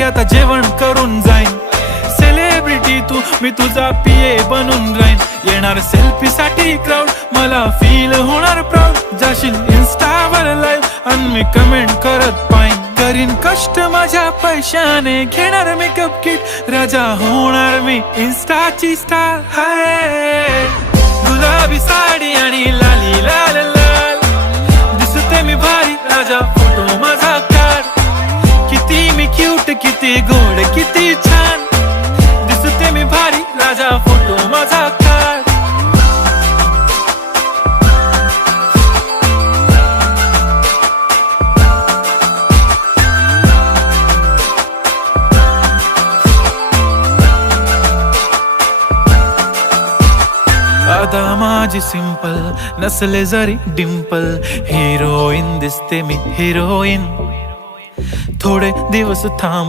घरी आता जेवण करून जाईन. सेलिब्रिटी तू, मी तुझा पिये बनून राहीन. येणार सेल्फी साठी क्राऊड, मला फील होणार प्राऊड. जाशील इन्स्टावर लाईव्ह आणि मी कमेंट करत पाईन. करीन कष्ट माझ्या पैशाने, घेणार मेकअप किट, राजा होणार मी इन्स्टाची स्टार. हाय गुलाबी साडी आणि लाली लाल लाल, दिसते मी भारी, राजा फोटो माझा काढ. किती मी क्यूट, किती गोड, किती छान, दिसते मी भारी, राजा फोटो माझा काढ. आता माझी सिंपल, नसले जरी डिंपल, हिरोईन दिसते मी हिरोईन. थोडे दिवस थांब